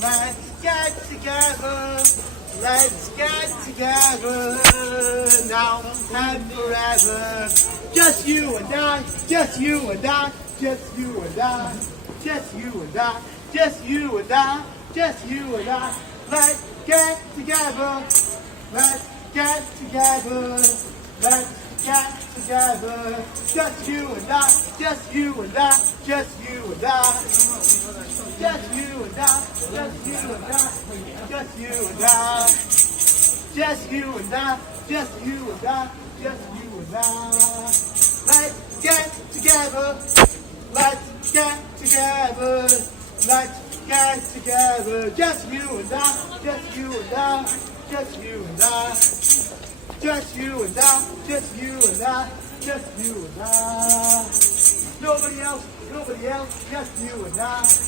Let's get together. Let's get together now and forever. Just you and I, just you and I, just you and I, just you and I, just you and I, just you and I. Let's get together. Let's get together. Let's get together. Just you and I, just you and I, just you and I. Just you and I, just you and I, just you and I. Just you and I, just you and I, just you and I. Let's get together. Let's get together. Let's get together. Just you and I, just you and I, just you and I. Just you and I, just you and I, just you and I. Nobody else, just you and I.